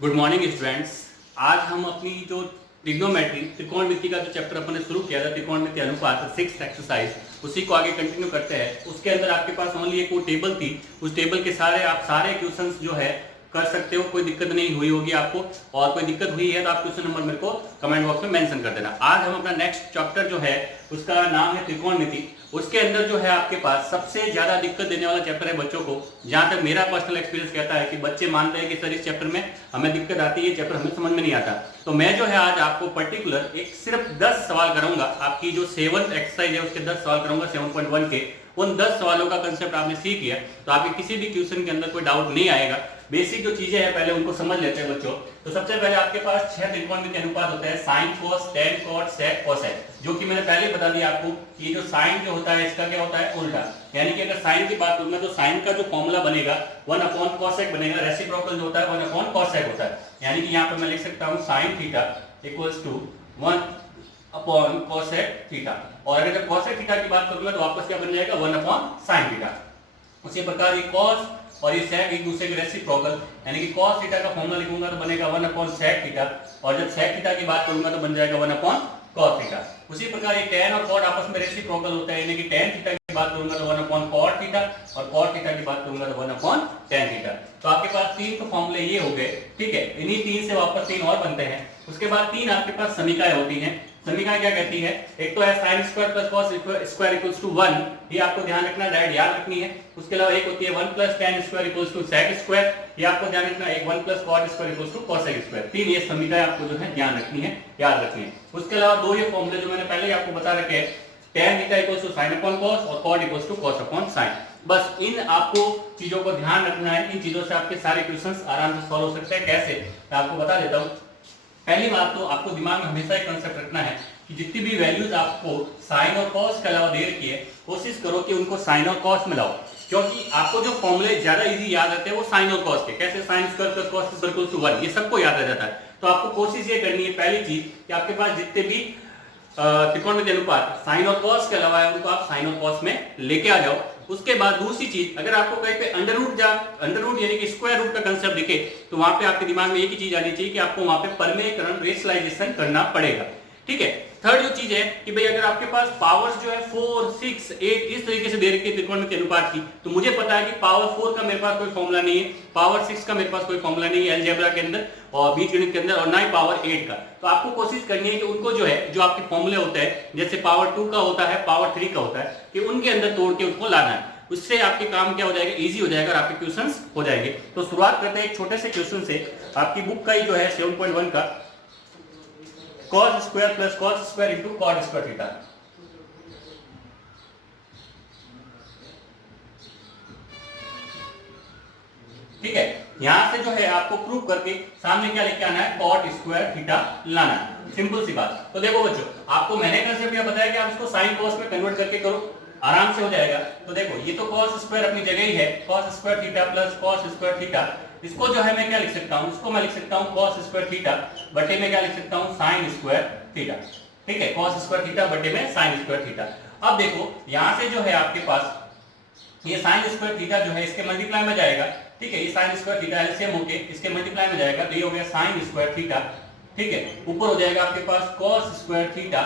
Good morning students. आज हम अपनी जो ट्रिग्नोमेट्री त्रिकोणमिति का जो चैप्टर अपन ने शुरू किया था, त्रिकोणमिति अनुपात 6th एक्सरसाइज, उसी को आगे कंटिन्यू करते हैं। उसके अंदर आपके पास ओनली एक वो टेबल थी, उस टेबल के आप सारे क्वेश्चंस जो है कर सकते हो, कोई दिक्कत नहीं हुई होगी आपको। और कोई दिक्कत हुई है तो आप क्वेश्चन नंबर मेरे को कमेंट बॉक्स में मेंशन कर देना। आज हम अपना नेक्स्ट चैप्टर जो है उसका नाम है त्रिकोणमिति। उसके अंदर जो है आपके पास सबसे ज्यादा दिक्कत देने वाला चैप्टर है बच्चों को। जहां तक मेरा पर्सनल एक्सपीरियंस कहता है कि बच्चे मानते हैं कि सर इस चैप्टर में हमें दिक्कत आती है, चैप्टर हमें समझ में नहीं आता। तो मैं जो है आज आपको पर्टिकुलर एक सिर्फ 10 सवाल करूंगा। आपकी जो 7th एक्सरसाइज है उसके 10 सवाल करूंगा 7.1 के। उन 10 सवालों का कंसेप्ट आपने सीख लिया तो आपके किसी भी क्वेश्चन के अंदर कोई डाउट नहीं आएगा। बेसिक जो चीजें हैं पहले उनको समझ लेते हैं बच्चों। तो सबसे पहले आपके पास 6 त्रिकोणमिति अनुपात होते हैं, साइन, कोस, टेन, कॉट, सेक, कोसेक। जो कि मैंने पहले बता दिया आपको कि ये जो साइन जो होता है इसका क्या होता है उल्टा। यानी कि अगर साइन की बात करूंगा तो साइन का जो फॉर्मूला बनेगा 1/cosec बनेगा। रेसिप्रोकल जो होता है 1/cosec होता है। यानी कि यहाँ पर मैं लिख सकता हूँ sine theta equals to 1/cosec theta. और अगर cosec थीटा की बात करूंगा तो वापस क्या बन जाएगा 1/sin थीटा। उसी प्रकार ये cos और ये sec एक दूसरे के रेसिप्रोकल, यानी कि cos थीटा का फॉर्मूला लिखूंगा तो बनेगा 1/sec थीटा। और जब sec थीटा की बात करूंगा तो बन जाएगा 1/cos थीटा। उसी प्रकार ये tan और cot आपस में रेसिप्रोकल होता है, यानी कि tan थीटा की बात करूंगा तो 1/cot थीटा और cot थीटा की बात करूंगा तो 1/tan थीटा। तो आपके पास तीन तो फॉर्मूले ये हो गए, ठीक है। इन्हीं तीन से वापस तीन और बनते हैं। उसके बाद तीन आपके पास समीकरण होती हैं। समीकरण क्या कहती है? एक तो है sin square plus cos square equals to 1, ये आपको ध्यान रखना, डायरेक्ट याद रखनी है। उसके अलावा एक होती है 1 plus tan square equals to sec square, ये आपको ध्यान रखना है। एक 1 plus cot square equals to cosec square. तीन ये समीकरण आपको जो है ध्यान रखनी है, याद रखनी है। उसके अलावा दो ये फॉर्मूले जो मैंने पहले ही आपको बता रखे हैं, tan theta equals to sin upon cos और cot equals to cos upon sin। बस इन आपको चीजों को ध्यान रखना है। इन चीजों से आपके सारे क्वेश्चंस आराम से सॉल्व हो सकते हैं। कैसे, मैं आपको बता देता हूं। पहली बात तो आपको दिमाग में हमेशा एक कंसेप्ट रखना है कि जितनी भी वैल्यूज आपको साइन और कॉस के अलावा दे रखी है, कोशिश करो कि उनको साइन और कॉस में लाओ। क्योंकि आपको जो फॉर्मूले ज्यादा इजी याद रहते हैं वो साइन और कॉस के। कैसे? Sine square plus cos square equals to 1, ये सबको याद रह जाता है। तो आपको कोशिश ये करनी है पहली चीज कि आपके पास जितने भी त्रिकोणमिति अनुपात साइन और कॉस के अलावा है उनको आप साइन और कॉस में लेके आ जाओ। उसके बाद दूसरी चीज, अगर आपको कहीं पे अंडर रूट यानी कि स्क्वायर रूट का कंसेप्ट दिखे तो वहां पे आपके दिमाग में एक ही चीज आनी चाहिए कि आपको वहां पे परमेयकरण, रेशनलाइजेशन करना पड़ेगा, ठीक है। थर्ड जो चीज है कि भाई अगर आपके पास पावर्स जो है 4, 6, 8 इस तरीके से दे रखी है त्रिकोणमिति अनुपात की, तो मुझे पता है कि पावर 4 का मेरे पास कोई फॉर्मूला नहीं है, पावर 6 का मेरे पास कोई फॉर्मूला नहीं है अलजेब्रा के अंदर और बीजगणित के अंदर, और ना ही पावर 8 का। तो आपको कोशिश करनी है कि उनको जो है, जो आपके फॉर्मूले होते हैं, जैसे पावर 2 का होता है, पावर 3 का होता है, कि उनके अंदर तोड़ के उसको लाना है। उससे आपके काम क्या हो जाएगा, इजी हो जाएगा और आपके क्वेश्चंस हो जाएंगे। तो शुरुआत करते हैं एक छोटे से क्वेश्चन से। आपकी बुक का ही जो है 7.1 का cos square plus cos square into cot square theta. ठीक है, यहां से जो है आपको प्रूव करके सामने क्या लेके आना है, cot स्क्वायर थीटा लाना है। सिंपल सी बात। तो देखो बच्चों, आपको मैंने कंसेप्ट यह बताया कि आप इसको साइन cos में कन्वर्ट करके करो, आराम से हो जाएगा। तो देखो ये तो cos स्क्वायर अपनी जगह ही है, cos square theta plus cos square theta. इसको जो है मैं क्या लिख सकता हूं, इसको मैं लिख सकता हूं cos स्क्वायर थीटा बटे में क्या लिख सकता हूं, sin स्क्वायर थीटा। ठीक है, cos स्क्वायर थीटा बटे में sin स्क्वायर थीटा। अब देखो यहां से जो है आपके पास ये sin स्क्वायर थीटा जो है इसके मल्टीप्लाई में जाएगा, ठीक है। ये sin स्क्वायर थीटा एलसीएम होके इसके मल्टीप्लाई में जाएगा, तो ये हो गया sin स्क्वायर थीटा, ठीक है। ऊपर हो जाएगा आपके पास cos स्क्वायर थीटा,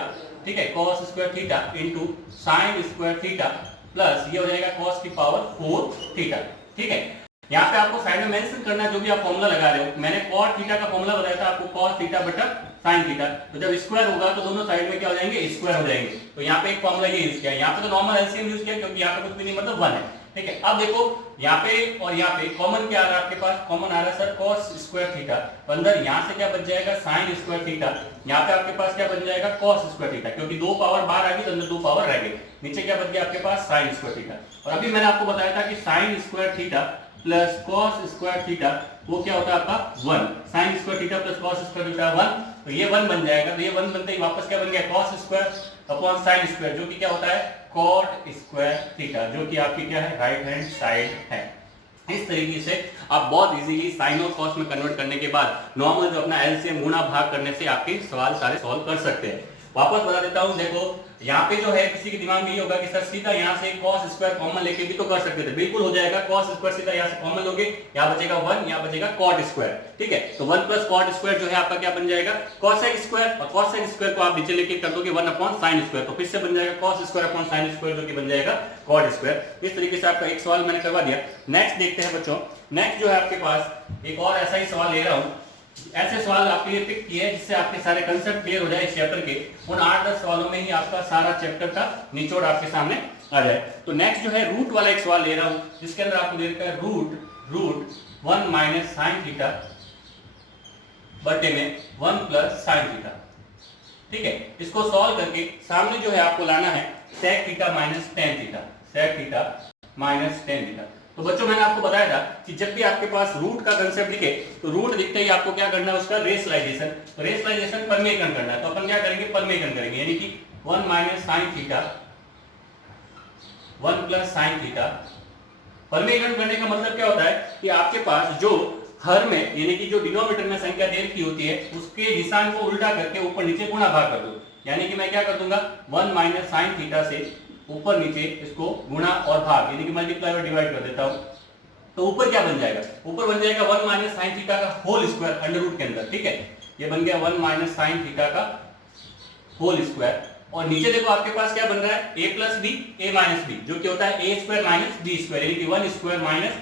ठीक है, cos square theta into sin square theta plus ये हो जाएगा cos की पावर 4 थीटा, ठीक है। यहाँ पे आपको साइड में मेंशन करना है जो भी आप फॉर्मूला लगा रहे हो। मैंने cot थीटा का फॉर्मूला बताया था आपको, cos थीटा बटा sin थीटा। तो जब स्क्वायर होगा तो दोनों साइड में क्या हो जाएंगे, स्क्वायर हो जाएंगे। तो यहाँ पे एक फॉर्मूला ये यूज किया, यहाँ पे तो नॉर्मल एलसीएम यूज किया क्योंकि यहाँ पे कुछ भी नहीं, मतलब 1 है, ठीक है। अब देखो यहाँ पे और यहाँ पे कॉमन क्या आ रहा है आपके पास, कॉमन आ रहा है सर cos स्क्वायर थीटा। अंदर यहाँ से क्या बच जाएगा, sin स्क्वायर थीटा। यहाँ पे आपके पास क्या बन जाएगा, cos स्क्वायर थीटा, क्योंकि 2 पावर बाहर आ गई तो अंदर 2 पावर रह गई। नीचे क्या बच गया आपके पास, sin स्क्वायर थीटा। और अभी मैंने आपको बताया था कि sin square theta plus cos square theta वो क्या होता है आपका 1। sin square theta plus cos square theta 1, तो ये 1 बन जाएगा। तो ये 1 बनते ही वापस क्या बन गया, cos square upon sin square, जो कि क्या होता है cot स्क्वायर थीटा, जो कि आपकी क्या है, राइट हैंड साइड है। इस तरीके से आप बहुत इजीली साइन और कॉस में कन्वर्ट करने के बाद नॉर्मल जो अपना एलसीएम गुणा भाग करने से आपके सवाल सारे सॉल्व कर सकते हैं। वापस बता देता हूं, देखो यहाँ पे जो है किसी के दिमाग में ये होगा कि सर सीधा यहाँ से cos स्क्वायर कॉमन लेके भी तो कर सकते थे, बिल्कुल हो जाएगा। cos स्क्वायर सीधा यहाँ से कॉमन लोगे, यहाँ बचेगा 1, यहाँ बचेगा cot स्क्वायर, ठीक है। तो 1 प्लस cot स्क्वायर जो है आपका क्या बन जाएगा, cosec स्क्वायर, और cosec स्क्वायर को आप नीचे लेके कर दोगे 1 अपॉन sin स्क्वायर, तो फिर से बन जाएगा cos square upon sin square जो कि बन जाएगा cot स्क्वायर। इस तरीके से आपका एक सवाल मैंने करवा दिया। नेक्स्ट देखते हैं बच्चों, नेक्स्ट जो है आपके पास एक और ऐसा ही सवाल ले रहा हूँ। ऐसे सवाल आपके लिए पिक किए हैं जिससे आपके सारे कंसेप्ट क्लियर हो जाए इस चैप्टर के। उन 8-10 सवालों में ही आपका सारा चैप्टर का निचोड़ आपके सामने आ जाए। तो नेक्स्ट जो है रूट वाला एक सवाल ले रहा हूं, जिसके अंदर आपको दे रखा है रूट 1 माइनस साइन थीटा बटे में 1 प्लस साइन थीटा, ठीक है। इसको सॉल्व करके सामने जो है आपको लाना है sec theta minus tan theta, sec theta minus tan theta. तो बच्चों मैंने आपको बताया था कि जब भी आपके पास रूट का कंसेप्ट दिखे तो रूट दिखते ही आपको क्या करना है, उसका रेशनलाइजेशन, तो रेशनलाइजेशन परमेकरण करना है। तो अपन क्या करेंगे, परमेकरण करेंगे, यानी कि 1 minus sine theta 1 plus sine theta. परमेकरण करने का मतलब क्या होता है कि आपके पास जो हर में यानी कि जो डिनोमिनेटर में संख्या दे रखी होती है उसके निशान को उल्टा करके ऊपर नीचे गुणा भाग कर दो, यानी कि मैं क्या कर दूंगा 1 माइनस साइन थीटा से ऊपर नीचे इसको गुणा और भाग यानी कि मल्टीप्लाई और डिवाइड कर देता हूं। तो ऊपर क्या बन जाएगा, ऊपर बन जाएगा 1 माइनस साइन थीटा का होल स्क्वायर अंडर रूट के अंदर, ठीक है। ये बन गया 1 माइनस साइन थीटा का होल स्क्वायर, और नीचे देखो आपके पास क्या बन रहा है a plus B A minus B, जो कि होता है a square minus B square, यानी कि 1 square minus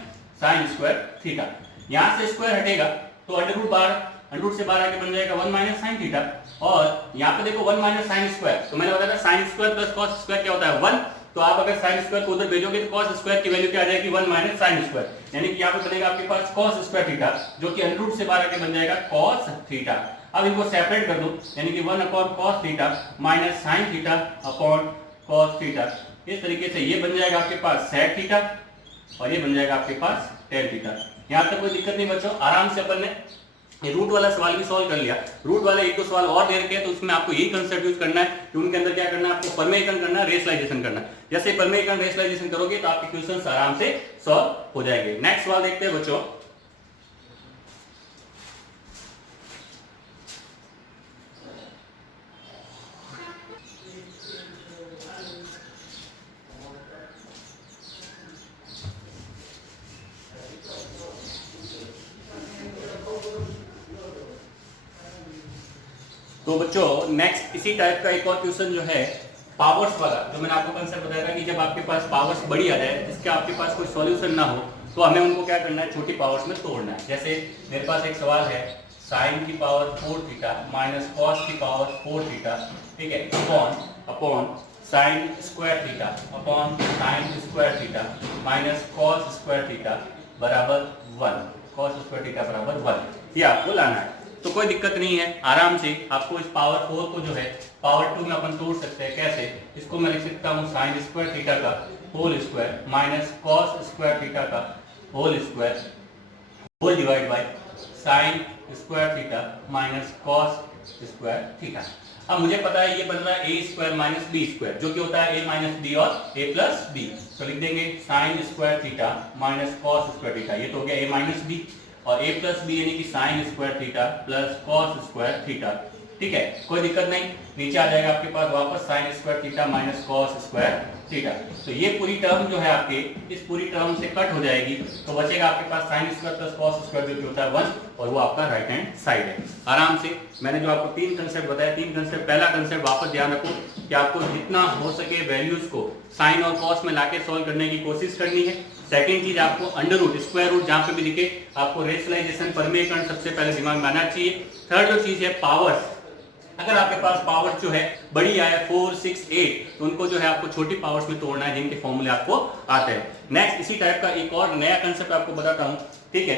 sine square theta. यहां से स्क्वायर हटेगा तो अंडर रूट 12, अंडर रूट से 12 के बन जाएगा 1 माइनस साइन थीटा, और यहाँ पे देखो 1 माइनस साइन स्क्वायर, तो मैंने बताया था sign square plus cos square क्या होता है 1, तो आप अगर साइन स्क्वायर को उधर भेजोगे तो कॉस स्क्वायर की वैल्यू क्या आ जाएगी 1 माइनस साइन स्क्वायर, यानी कि यहाँ पे बनेगा आपके पास कॉस स्क्वायर थीटा जो कि अंडर रूट से 12 के बन जाएगा कॉस थीटा। अब इनको सेपरेट कर दो, यानी कि 1 upon cos theta minus sine theta upon cos theta. इस तरीके से ये बन जाएगा आपके पास सेक थीटा और ये बन जाएगा आपके पास टेन थीटा। यहाँ तक कोई दिक्कत नहीं बच्चों, आराम से अपन ने ये रूट वाला सवाल भी सॉल्व कर लिया। रूट वाले एक दो सवाल और दे रखे हैं तो उसमें आपको यही कंसेप्ट यूज करना है कि उनके अंदर क्या करना है, आपको परमेकरण करना है, रेशनलाइजेशन करना है। जैसे परमेकरण रेशनलाइजेशन करोगे तो आपके क्वेश्चंस आराम से सॉल्व हो जाएंगे। नेक्स्ट सवाल देखते हैं बच्चों, तो बच्चों नेक्स्ट इसी टाइप का एक और क्वेश्चन जो है पावर्स वाला, जो मैंने आपको कंसेप्ट बताया था कि जब आपके पास पावर्स बड़ी आ जाए जिसका आपके पास कोई सॉल्यूशन ना हो तो हमें उनको क्या करना है, छोटी पावर्स में तोड़ना है। जैसे मेरे पास एक सवाल है साइन की पावर 4 थीटा माइनस कॉस की पावर 4 थीटा, ठीक है, upon sine square theta upon sine square theta minus cos square theta बराबर 1, कॉस स्क्वायर थीटा बराबर 1, ये आपको लाना है। तो कोई दिक्कत नहीं है, आराम से आपको इस पावर 4 को जो है पावर 2 में अपन तोड़ सकते हैं। कैसे, इसको मैं लिख सकता हूँ साइन स्क्वायर थीटा का whole square minus cos square theta का whole square whole divide by sine square theta minus cos square theta. अब मुझे पता है ये बन रहा है A square minus B square, जो कि होता है ए माइनस बी और ए प्लस बी। तो लिख देंगे sign square theta minus cos square theta, ये तो हो गया ए माइनस बी, और a प्लस बी यानी कि sine square theta plus cos square theta, ठीक है, कोई दिक्कत नहीं। नीचे आ जाएगा आपके पास वापस sign square theta minus cos square theta. तो ये पूरी टर्म जो है आपके इस पूरी टर्म से कट हो जाएगी, तो बचेगा आपके पास sine square plus cos square जो कि होता है 1, और वो आपका राइट हैंड साइड है। आराम से मैंने जो आपको 3 कंसेप्ट बताया, 3 कंसेप्ट, पहला कंसेप्ट वापस ध्यान रखो कि आपको जितना हो सके वैल्यूज को साइन और कॉस में लाके सॉल्व करने की कोशिश करनी है। सेकंड चीज, आपको अंडर रूट स्क्वायर रूट जहां पे भी दिखे आपको रेशनलाइजेशन परमेकरण सबसे पहले दिमाग में आना चाहिए। थर्ड जो चीज है पावर्स, अगर आपके पास पावर्स जो है बड़ी आए 4, 6, 8 तो उनको जो है आपको छोटी पावर्स में तोड़ना है जिनके फॉर्मूले आपको आते हैं। नेक्स्ट इसी टाइप का एक और नया कंसेप्ट आपको बताता हूँ, ठीक है,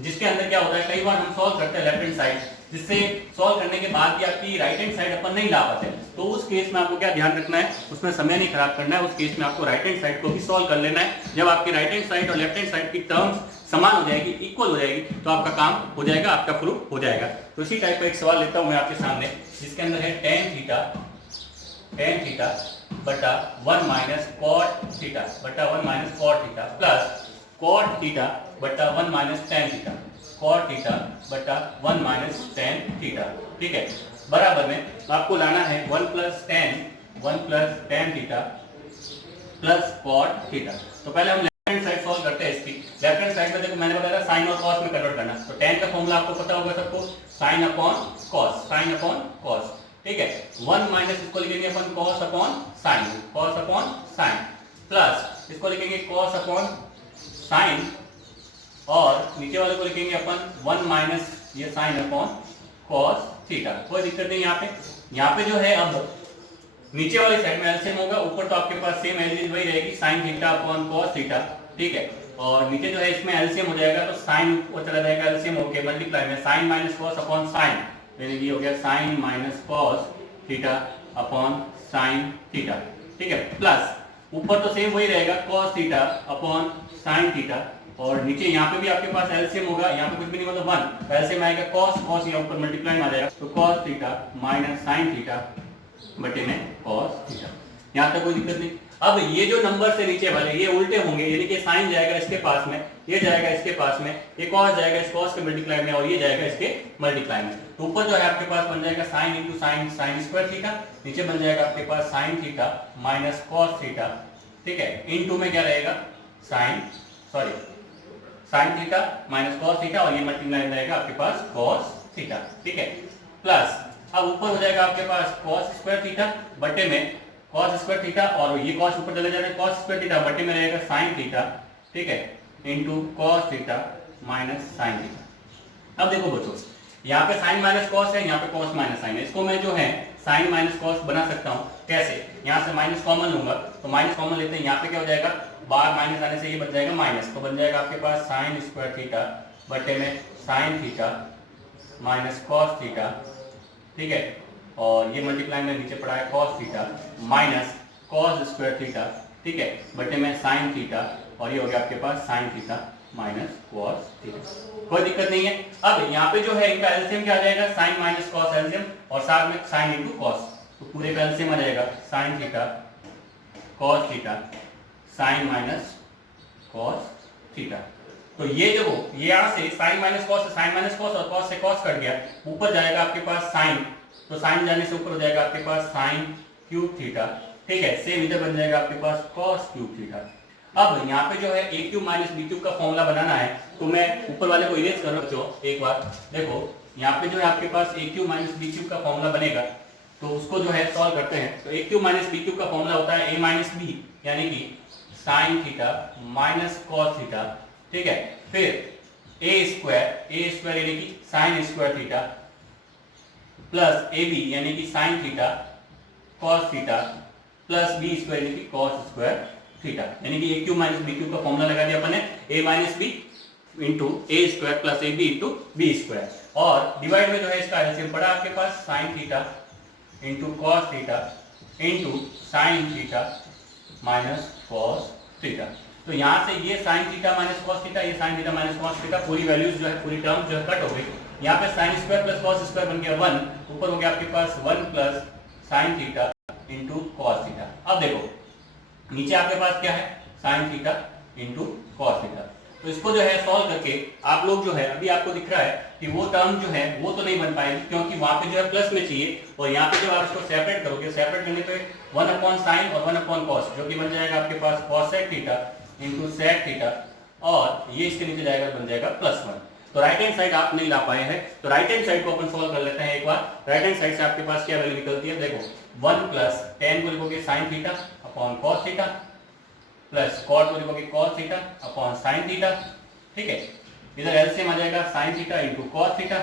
जिसके अंदर क्या होता है, कई बार हम सॉल्व करते हैं लेफ्ट हैंड साइड, जिससे सॉल्व करने के बाद भी आपकी राइट हैंड साइड अपन नहीं ला पाते, तो उस केस में आपको क्या ध्यान रखना है, उसमें समय नहीं खराब करना है। उस केस में आपको राइट हैंड साइड को भी सॉल्व कर लेना है। जब आपकी राइट हैंड साइड और लेफ्ट हैंड साइड की टर्म्स समान हो जाएगी, इक्वल हो जाएगी, तो आपका काम हो जाएगा, आपका प्रूफ हो जाएगा। तो इसी टाइप का एक सवाल लेता हूं मैं आपके सामने, जिसके अंदर है tan थीटा बटा 1 माइनस कॉट थीटा बटा 1 minus cot theta plus cot theta बटा 1 minus tan theta, cot theta बटा 1 माइनस tan थीटा, ठीक है, बराबर में आपको लाना है 1 plus tan 1 plus tan theta plus cot theta. तो पहले हम लेफ्ट हैंड साइड सॉल्व करते हैं इसकी। लेफ्ट हैंड साइड में देखो मैंने बताया साइन और कॉस में कन्वर्ट करना। तो tan का फॉर्मूला आपको पता होगा सबको, sine upon cos, sine upon cos, ठीक है। 1 माइनस इसको लिखेंगे अपन cos upon sine, cos upon sine, plus इसको लिखेंगे कॉस अपॉन साइन, और नीचे वाले को लिखेंगे अपन 1 माइनस ये साइन अपॉन कॉस थीटा। कोई दिक्कत नहीं यहाँ पे। यहाँ पे जो है अब नीचे वाली साइड में एलसीएम होगा, ऊपर तो आपके पास सेम एज वही रहेगी, sign theta upon cos theta, ठीक है। और नीचे जो है इसमें एलसीएम हो जाएगा, तो साइन ऊपर चला जाएगा, एलसीएम होके मल्टीप्लाई में sine minus cos upon sine, यानी कि हो गया sine minus cos theta upon sine theta, ठीक है। प्लस ऊपर तो सेम वही रहेगा cos theta upon sine theta, और नीचे यहाँ पे भी आपके पास एलसीएम होगा, यहाँ पे कुछ भी नहीं मतलब 1, एलसीएम आएगा कॉस, कॉस यहाँ ऊपर मल्टीप्लाई में आ जाएगा, तो cos theta minus sine theta बटे में कॉस थीटा। यहाँ तक कोई दिक्कत नहीं। अब ये जो नंबर से नीचे वाले ये उल्टे होंगे, यानी कि साइन जाएगा इसके पास में, ये जाएगा इसके पास में, ये कॉस जाएगा इस कॉस के मल्टीप्लाई में, और ये जाएगा इसके मल्टीप्लाई में। तो ऊपर जो है आपके पास बन जाएगा sine into sine, sine square theta, नीचे बन जाएगा आपके पास sine theta minus cos theta, ठीक है। इनटू में क्या रहेगा sine theta minus cos theta, और ये मल्टीप्लाई में रहेगा आपके पास कॉस थीटा, ठीक है। प्लस अब ऊपर हो जाएगा आपके पास कॉस स्क्वायर थीटा बटे में कॉस स्क्वायर थीटा, और ये कॉस ऊपर चले जा रहे हैं, कॉस स्क्वायर थीटा बटे में रहेगा साइन थीटा, ठीक है, into cos theta minus sine theta. अब देखो बच्चों, यहाँ पे साइन माइनस कॉस है, यहाँ पे कॉस माइनस साइन है, इसको मैं जो है साइन माइनस कॉस बना सकता हूँ। कैसे? यहाँ से माइनस कॉमन लूंगा, तो माइनस कॉमन लेते हैं, यहाँ पे क्या हो जाएगा, बाहर माइनस आने से ये बन जाएगा माइनस, तो बन जाएगा आपके पास साइन स्क्वायर थीटा बटे में sign theta minus cos theta, ठीक है, और ये मल्टीप्लाई में नीचे पड़ा है cos theta minus cos square theta, ठीक है, बटे में साइन थीटा, और ये हो गया आपके पास sine theta minus cos theta. कोई दिक्कत नहीं है। अब यहाँ पे जो है इनका एलसीएम क्या आ जाएगा, साइन माइनस कॉस एलसीएम, और साथ में साइन इंटू कॉस, तो पूरे का एलसीएम आ जाएगा sine theta cos theta sine minus cos theta. तो ये जो ये यहाँ से साइन माइनस कॉस से साइन माइनस कॉस, और कॉस से कॉस कट गया, ऊपर जाएगा आपके पास साइन, तो साइन जाने से ऊपर हो जाएगा आपके पास साइन क्यूब थीटा, ठीक है। सेम इधर बन जाएगा आपके पास कॉस क्यूब थीटा। अब यहाँ पे जो है ए क्यूब माइनस बी क्यूब का फॉर्मूला बनाना है, तो मैं ऊपर वाले को इरेज कर रहा हूँ एक बार। देखो यहाँ पे जो है आपके पास A cube minus B cube का फॉर्मूला बनेगा, तो उसको जो है सॉल्व करते हैं। तो A cube minus B cube का फॉर्मूला होता है ए माइनस बी, यानी कि sine theta minus cos theta, ठीक है, फिर ए स्क्वायर यानी कि sine square theta plus A B यानी कि sine theta cos theta plus B square यानी कि कॉस स्क्वायर थीटा, यानी कि ए क्यूब माइनस बी क्यूब का फॉर्मूला लगा दिया अपन ने, A minus B into A square plus A B into B square, और डिवाइड में जो है इसका एलसीएम पड़ा आपके पास sine theta into cos theta into sine theta minus cos theta. तो यहाँ से ये sine theta minus cos theta, ये sine theta minus cos theta, पूरी वैल्यूज जो है, पूरी टर्म जो है कट हो गई। यहाँ पे sign square plus cos square बन गया 1, ऊपर हो गया आपके पास 1 plus sine theta into cos theta. अब देखो नीचे आपके पास क्या है, sign theta into cos theta. तो इसको जो है सॉल्व करके आप लोग जो है, अभी आपको दिख रहा है कि वो टर्म जो है वो तो नहीं बन पाएगी, क्योंकि वहां पे जो है प्लस में चाहिए, और यहाँ पे जब आप इसको सेपरेट करोगे, सेपरेट करने पे 1 अपॉन साइन और 1 अपॉन कॉस, जो कि बन जाएगा आपके पास cosec theta into sec theta, और ये इसके नीचे जाएगा, बन जाएगा +1। तो राइट हैंड साइड आप नहीं ला पाए हैं, तो राइट हैंड साइड को अपन सॉल्व कर लेते हैं एक बार। राइट हैंड साइड से आपके पास क्या वैल्यू निकलती है, देखो 1 प्लस tan को लिखोगे sine theta upon cos theta plus cot को लिखोगे cos theta upon sine theta, ठीक है। इधर एलसीएम आ जाएगा sine theta into cos theta,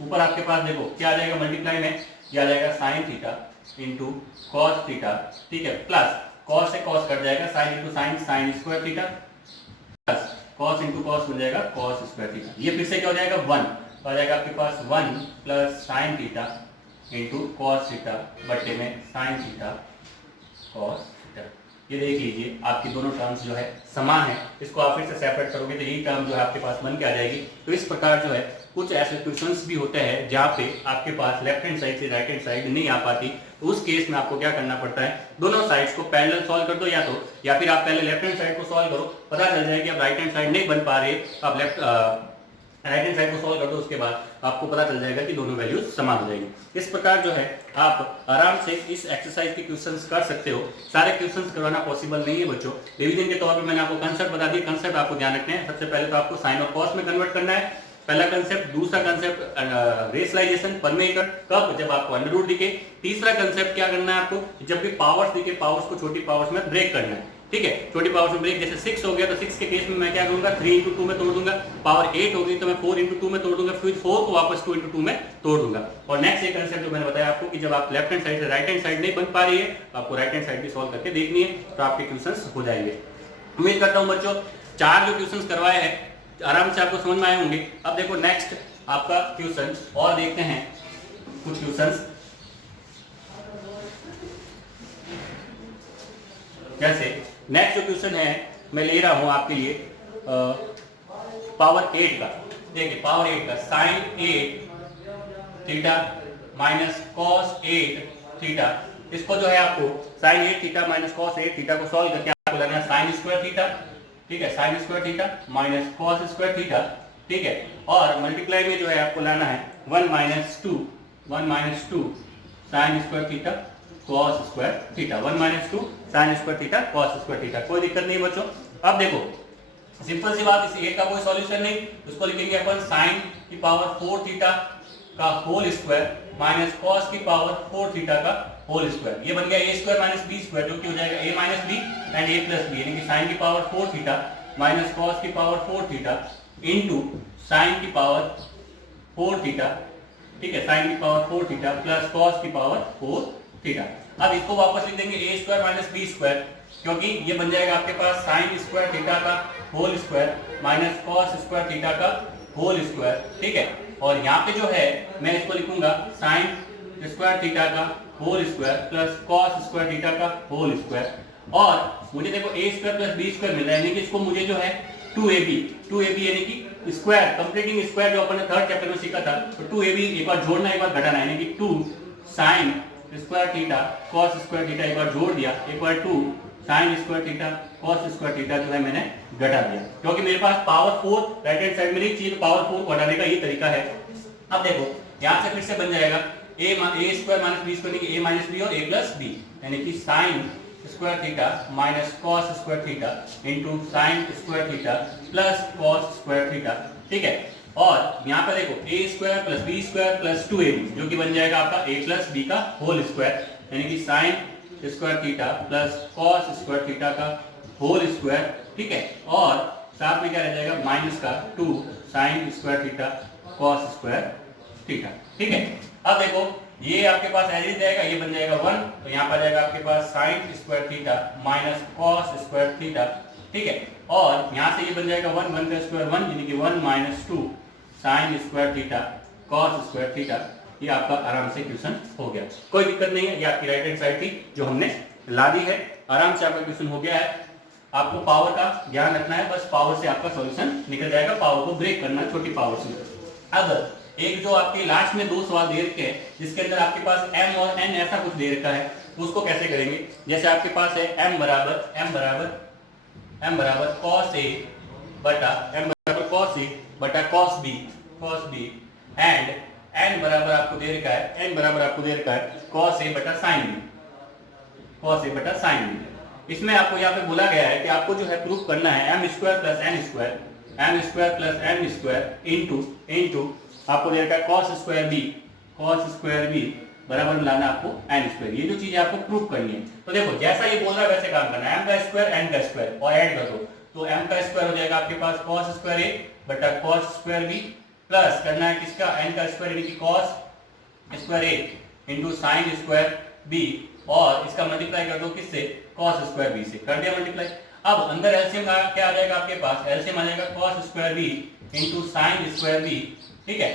ऊपर आपके पास देखो क्या आ जाएगा मल्टीप्लाई में, ये आ जाएगा sine theta into cos theta, ठीक है, प्लस कॉस से कॉस कट जाएगा, sine into sine sine square theta plus cos into cos बन जाएगा कॉस स्क्वायर थीटा। ये फिर से क्या हो जाएगा 1, तो आ जाएगा आपके पास 1 plus sine theta into cos theta बटे में साइन थीटा कॉस थीटा। ये देख लीजिए आपकी दोनों टर्म्स जो है समान है, इसको आप फिर से सेपरेट करोगे तो यही टर्म जो है आपके पास बन के आ जाएगी। तो इस प्रकार जो है कुछ ऐसे क्वेश्चंस भी होते हैं जहाँ पे आपके पास लेफ्ट हैंड साइड से राइट हैंड साइड नहीं आ पाती, तो उस केस में आपको क्या करना पड़ता है, दोनों साइड्स को पैरेलल सॉल्व कर दो, या फिर आप पहले लेफ्ट हैंड साइड को सॉल्व करो, पता चल जाए कि आप राइट हैंड साइड नहीं बन पा रहे, आप लेफ्ट राइट हैंड साइड को सॉल्व कर दो, उसके बाद आपको पता चल जाएगा कि दोनों वैल्यूज समान हो जाएगी। इस प्रकार जो है आप आराम से इस एक्सरसाइज के क्वेश्चंस कर सकते हो। सारे क्वेश्चंस करवाना पॉसिबल नहीं है बच्चों, रिवीजन के तौर पर मैंने आपको कंसेप्ट बता दिए। कंसेप्ट आपको ध्यान रखने हैं। सबसे पहले तो आपको साइन और कॉस में कन्वर्ट करना है, पहला कंसेप्ट। दूसरा कंसेप्ट रेशनलाइजेशन पर मेथड, कब, जब आपको अंडर रूट दिखे। तीसरा कंसेप्ट क्या करना है आपको, जब भी पावर्स दिखे पावर्स को छोटी पावर्स में ब्रेक करना है, ठीक है। छोटी पावर्स में ब्रेक, जैसे 6 हो गया तो 6 के केस में मैं क्या करूंगा, 3 into 2 में तोड़ दूंगा। पावर 8 हो गई तो मैं 4 into 2 में तोड़ दूंगा, फिर 4 को वापस 2 into 2 में तोड़ दूंगा। और नेक्स्ट ये कंसेप्ट जो मैंने बताया आपको कि जब आप लेफ्ट हैंड साइड से राइट हैंड साइड नहीं बन पा रही है, आपको राइट हैंड साइड भी सॉल्व करके देखनी है, तो आपके क्वेश्चंस हो जाएंगे। उम्मीद करता हूं बच्चों 4 जो क्वेश्चंस करवाए हैं आराम से आपको समझ में आए होंगे। अब देखो नेक्स्ट आपका क्वेश्चन और देखते हैं कुछ क्वेश्चंस, जैसे नेक्स्ट जो क्वेश्चन है मैं ले रहा हूं आपके लिए पावर 8 का। देखिए पावर 8 का sine 8 theta minus cos 8 theta, इसको जो है आपको sine 8 theta minus cos 8 theta को सॉल्व करके आपको लेना है साइन स्क्वायर थीटा, ठीक है, sine square theta minus cos square theta, ठीक है। और मल्टीप्लाई में जो है आपको लाना है 1 minus 2 sign square theta cos square theta, 1 minus 2 sign square theta cos square theta. कोई दिक्कत नहीं बच्चों। अब देखो सिंपल सी बात, इस 8 का कोई सॉल्यूशन नहीं, उसको लिखेंगे अपन साइन की पावर 4 थीटा का होल स्क्वायर माइनस कॉस की पावर 4 थीटा का होल स्क्वायर। ये बन गया a square minus b square, जो कि हो जाएगा a minus b and a plus b, यानी कि साइन की पावर 4 थीटा माइनस कॉस की पावर 4 थीटा इनटू साइन की पावर 4 थीटा, ठीक है, साइन की पावर 4 थीटा प्लस कॉस की पावर 4 थीटा। अब इसको वापस लिख देंगे a square minus b square, क्योंकि ये बन जाएगा आपके पास साइन स्क्वायर थीटा का whole square minus cos square theta का होल स्क्वायर, ठीक है। और यहाँ पे जो है मैं इसको लिखूंगा साइन स्क्वायर थीटा का whole square plus cos square theta का होल स्क्वायर। और मुझे देखो a square plus b square मिल रहा है, यानी कि इसको मुझे जो है 2ab यानी कि स्क्वायर, कंप्लीटिंग स्क्वायर जो अपन ने थर्ड चैप्टर में सीखा था, तो 2ab एक बार जोड़ना एक बार घटाना, यानी कि 2 sign square theta cos square theta एक बार जोड़ दिया, एक बार 2 sign square theta cos square theta जो है मैंने घटा दिया, क्योंकि मेरे पास पावर 4 राइट हैंड साइड में नहीं चाहिए, तो पावर 4 को घटाने का ये तरीका है। अब देखो यहां से फिर से बन जाएगा a square minus b square, यानी कि a माइनस b और a प्लस b, यानी कि sine square theta minus cos square theta into sine square theta plus cos square theta, ठीक है। और यहाँ पे देखो a square plus b square plus 2ab, जो कि बन जाएगा आपका a प्लस b का होल स्क्वायर, यानी कि sine square theta plus cos square theta का होल स्क्वायर, ठीक है। और साथ में क्या रह जाएगा माइनस का 2 sign square theta cos square theta, ठीक है। अब देखो ये आपके पास एज इज जाएगा, ये बन जाएगा 1, तो यहाँ पर जाएगा आपके पास sine square theta minus cos square theta, ठीक है। और यहाँ से ये बन जाएगा 1 का स्क्वायर 1, यानी कि 1 minus 2 sign square theta cos square theta. ये आपका आराम से क्वेश्चन हो गया, कोई दिक्कत नहीं है। ये आपकी राइट हैंड साइड थी जो हमने ला दी है, आराम से आपका क्वेश्चन हो गया है। आपको पावर का ध्यान रखना है, बस पावर से आपका सॉल्यूशन निकल जाएगा, पावर को ब्रेक करना है छोटी पावर से। अब एक जो आपके लास्ट में 2 सवाल दे रखे हैं, जिसके अंदर आपके पास m और n ऐसा कुछ दे रखा है, उसको कैसे करेंगे। जैसे आपके पास है m बराबर cos a बटा m बराबर cos a बटा cos b एंड n बराबर आपको दे रखा है cos a बटा sin b। इसमें आपको यहाँ पे बोला गया है कि आपको जो है प्रूफ करना है m square plus n square into आपको दे रखा है cos स्क्वायर b बराबर लाना आपको n स्क्वायर। ये जो चीज है आपको प्रूफ करनी है। तो देखो जैसा ये बोल रहा है वैसे काम करना है, m का स्क्वायर n का स्क्वायर और ऐड कर दो, तो m का स्क्वायर हो जाएगा आपके पास cos स्क्वायर a बटा cos स्क्वायर b प्लस करना है किसका n का स्क्वायर, यानी कि cos square a into sin square b, और इसका मल्टीप्लाई कर दो किससे, cos स्क्वायर b से। कर दिया मल्टीप्लाई। अब अंदर एलसीएम क्या आ जाएगा आपके पास, एलसीएम आ जाएगा cos square b into sin square b, ठीक है।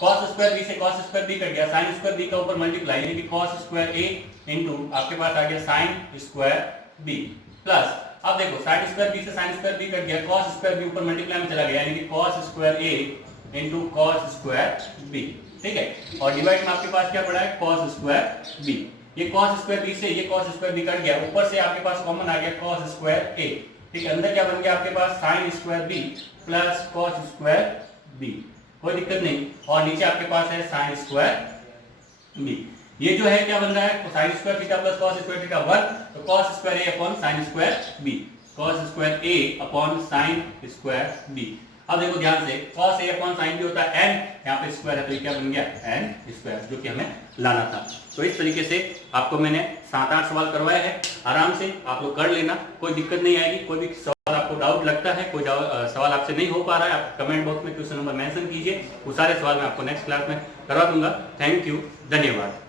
cos स्क्वायर b से cos स्क्वायर b कट गया, sin स्क्वायर b का ऊपर मल्टीप्लाई, यानी कि cos स्क्वायर a इनटू आपके पास आ गया sin स्क्वायर b प्लस, अब देखो sin स्क्वायर b से sin स्क्वायर b कट गया, cos स्क्वायर b ऊपर मल्टीप्लाई में चला गया, यानी कि cos square a into cos square b, ठीक है। और डिवाइड में आपके पास क्या पड़ा है, cos स्क्वायर b। ये cos स्क्वायर b से ये cos स्क्वायर b कट गया, ऊपर से आपके पास कॉमन आ गया cos स्क्वायर a, ठीक है। अंदर क्या बन गया आपके पास sin square b plus cos square b, कोई दिक्कत नहीं। और नीचे आपके पास है साइन स्क्वायर बी। ये जो है क्या बन रहा है, sine square theta plus cos square theta 1, तो cos square A upon sine square B, cos square A upon sine square B. अब देखो ध्यान से, cos A upon sine B होता है n, यहाँ पे स्क्वायर है तो ये क्या बन गया n स्क्वायर, जो कि हमें लाना था। तो इस तरीके से आपको मैंने 7-8 सवाल करवाए हैं, आराम से आप लोग कर लेना, कोई दिक्कत नहीं आएगी। कोई भी सवाल आपको डाउट लगता है, कोई सवाल आपसे नहीं हो पा रहा है, आप कमेंट बॉक्स में क्वेश्चन नंबर मेंशन कीजिए, वो सारे सवाल मैं आपको नेक्स्ट क्लास में करवा दूंगा। थैंक यू, धन्यवाद।